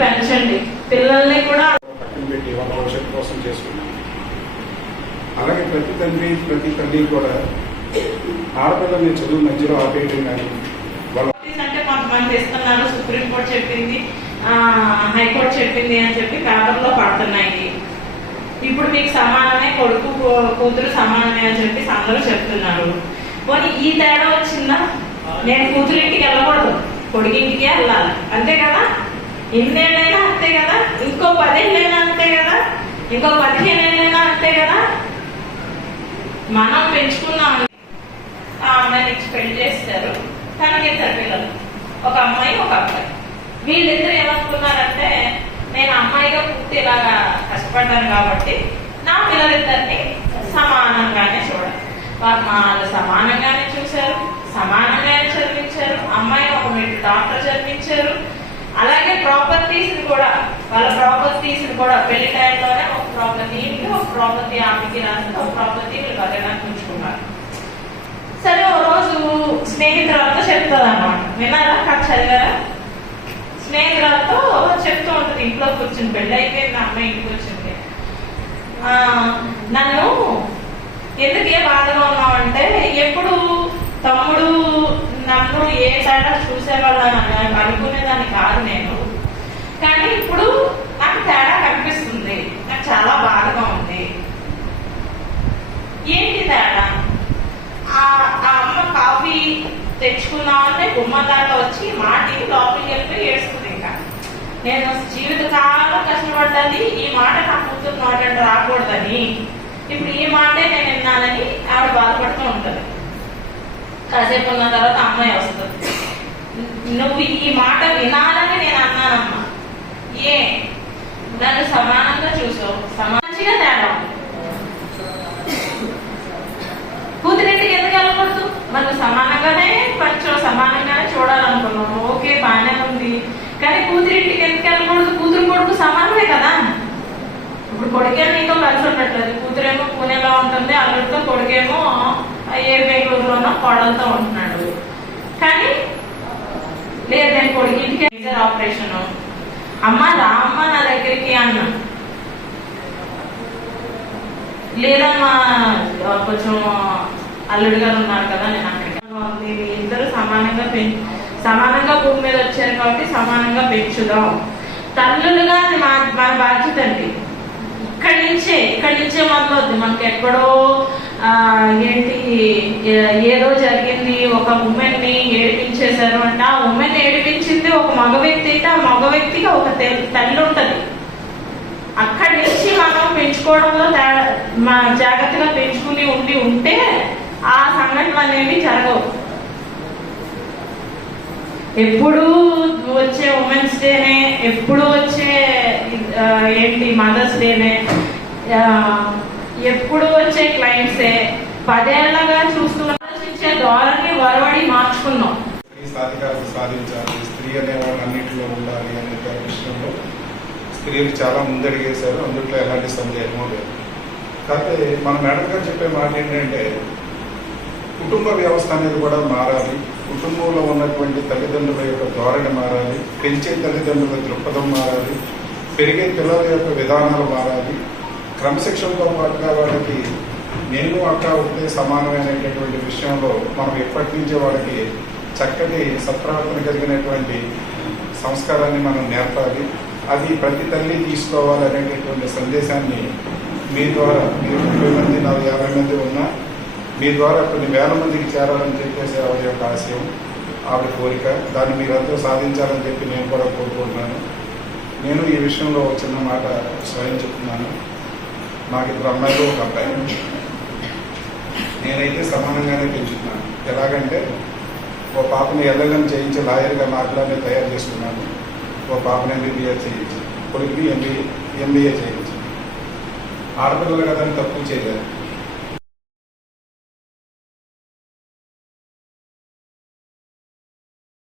పెంచండి పిల్లల్ని కూడా పెట్టి వాళ్ళ భవిష్యత్తు కోసం చేసుకున్నాం. అలాగే ప్రతి తండ్రి ప్రతి తల్లి కూడా ఆడపిల్లల్ని చదువు మధ్యలో ఆపేయడం కానీ అంటే కొంతమంది ఇస్తున్నారు సుప్రీంకోర్టు చెప్పింది హైకోర్టు చెప్పింది అని చెప్పి పేపర్లో పడుతున్నాయి. ఇప్పుడు మీకు సమానమే కొడుకు కూతురు సమానమే అని చెప్పి అందరూ చెప్తున్నారు. పోనీ ఈ తేడా వచ్చిందా? నేను కూతురు ఇంటికి వెళ్ళకూడదు. కొడుకు కొడుకింటికి వెళ్ళాలి. అంతే కదా? ఎన్నేళ్ళైనా అంతే కదా? ఇంకో పదేళ్ళైనా అంతే కదా? ఇంకో పదిహేను అంతే కదా? మనం పెంచుకున్నాం ఆ అమ్మాయిని ఇచ్చి పెళ్ళి చేస్తారు. తనకి ఇద్దరు పిల్లలు. ఒక అమ్మాయి ఒక అబ్బాయి. వీళ్ళిద్దరు ఏమనుకున్నారంటే నేను అమ్మాయిగా పూర్తి ఇలాగా కష్టపడ్డాను కాబట్టి నా పిల్లలిద్దరిని సమానంగానే చూడాలి. వారు మా సమానంగానే చూశారు సమానంగానే చదివించారు. అమ్మాయి ఒక మెట్టు డాక్టర్ చదివించారు. ప్రాపర్టీస్ కూడా వాళ్ళ ప్రాపర్టీస్ కూడా పెళ్ళి టైంలోనే ఒక ప్రాపర్టీ ఒక ప్రాపర్టీ ఆమెకి రాసి ఒక ప్రాపర్టీ వీళ్ళు భద్రంగా ఉంచుకున్నారు సరే ఓ రోజు స్నేహితురాలతో చెప్తుంది అనమాట విన్నారా? కథ చదివారా? స్నేహితురాలతో చెప్తూ ఉంటుంది ఇంట్లో కూర్చుని పెళ్ళి అయిపోయింది అమ్మాయి ఇంటికి వచ్చింది. నన్ను ఎందుకే బాధగా ఉన్నావు అంటే ఎప్పుడు తమ్ముడు నన్ను ఏ తేడా చూసేవాళ్ళని అనుకునేదాన్ని కాదు నేను కానీ ఇప్పుడు నాకు తేడా కనిపిస్తుంది నాకు చాలా బాధగా ఉంది. ఏంటి తేడా? ఆ ఆ అమ్మ కాఫీ తెచ్చుకున్నామంటే గుమ్మదాకా వచ్చి మాటికి లోపలికి వెళ్ళిపోయి ఏడుస్తుంది ఇంకా. నేను జీవితకాలం కష్టపడ్డది ఈ మాట నా కూతురు నోటంటే రాకూడదని. ఇప్పుడు ఈ మాటే నేను విన్నానని ఆవిడ బాధపడుతూ ఉంటుంది. కాసేపు ఉన్న తర్వాత అమ్మాయి వస్తుంది. నువ్వు ఈ మాట వినాలని నేను అన్నానమ్మా. ఏ? నన్ను సమ చూసావు సమానంగా తేడా ఉంది. కూతురింటికి ఎందుకు వెళ్ళకూడదు మనం సమానంగానే కొంచెం సమానంగానే చూడాలనుకున్నాము. ఓకే బాగానే ఉంది. కానీ కూతురింటికి ఎందుకు వెళ్ళకూడదు? కూతురు కొడుకు సమానమే కదా. ఇప్పుడు కొడుకే నీతో కలిసి ఉండట్లేదు. కూతురేమో పూణేలో ఉంటుంది. అల్లుడితో కొడుకేమో ఏ బెంగళూరులోనో కోడలతో ఉంటున్నాడు. కానీ లేదు నేను కొడుకు ఇంటికి మేజర్ ఆపరేషన్. అమ్మ రామ్మ నా దగ్గరికి అన్నా. లేదమ్మా కొంచెం అల్లుడు గారు ఉన్నారు కదా నేను అక్కడికి ఉంది. ఇద్దరు సమానంగా పెంచు సమానంగా భూమి మీద వచ్చారు కాబట్టి సమానంగా పెంచుదాం. తల్లులుగా మా మన బాధ్యత అండి. ఇక్కడి నుంచే ఇక్కడి నుంచే మొదలవుద్ది. మనకి ఎక్కడో ఆ, ఏంటి ఏదో జరిగింది ఒక ఉమెన్ని ఏడిపించేశారు అంటే ఆ ఉమెన్ ఏడిపించింది ఒక మగ వ్యక్తి అయితే ఆ మగ వ్యక్తికి ఒక తల్లి ఉంటది. అక్కడి నుంచి మనం పెంచుకోవడంలో తేడా- జాగ్రత్తగా పెంచుకుని ఉండి ఉంటే అనేవి జరగవు. ఎప్పుడు వచ్చే ఉమెన్స్ డేనే ఎప్పుడు వచ్చే ఏంటి మదర్స్ డేనే ఎప్పుడు వచ్చే క్లయింట్సే పదేళ్ళగా చూస్తూ ఆలోచించే ధోరణి వరవడి మార్చుకున్నాం. సాధికారత సాధించాలి స్త్రీ అనేవాడు అన్నింటిలో ఉండాలి అనే విషయంలో స్త్రీలు చాలా ముందడిగేశారు అందుట్లో ఎలాంటి సందేహమో లేదు. కాకపోతే మన మేడం గారు చెప్పే మాట ఏంటంటే కుటుంబ వ్యవస్థ అనేది కూడా మారాలి. కుటుంబంలో ఉన్నటువంటి తల్లిదండ్రుల యొక్క ధోరణి మారాలి. పెంచే తల్లిదండ్రుల దృక్పథం మారాలి. పెరిగే పిల్లల యొక్క విధానాలు మారాలి. క్రమశిక్షణతో పాటుగా వాళ్ళకి నేను అక్క ఉంటే సమానమైనటువంటి విషయంలో మనం ఎప్పటి నుంచే వాళ్ళకి చక్కటి సత్ప్రవర్తన కలిగినటువంటి సంస్కారాన్ని మనం నేర్పాలి. అది ప్రతి తల్లి తీసుకోవాలనేటటువంటి సందేశాన్ని మీ ద్వారా మీరు ముప్పై మంది నాలుగు యాభై మంది ఉన్నా మీ ద్వారా కొన్ని వేల మందికి చేరాలని చెప్పేసి ఆవిడ యొక్క ఆశయం ఆవిడ కోరిక దాన్ని మీరంతా సాధించాలని చెప్పి నేను కూడా కోరుకుంటున్నాను. నేను ఈ విషయంలో ఒక చిన్న మాట స్వయం చెప్తున్నాను. నాకు ఇద్దరు అమ్మాయిలు ఒక అబ్బాయి నేనైతే సమానంగానే పెంచుతున్నాను. ఎలాగంటే ఓ పాపని ఎల్ఎల్ఎం చేయించి లాయర్గా మాట్లాడి తయారు చేసుకున్నాను. ఓ పాపని ఎంబీబీఎస్ చేయించి కొడుకుని ఎంబీ ఎంబీఏ చేయించి. ఆడపిల్లలు కదా అని తక్కువ చేయలేదు.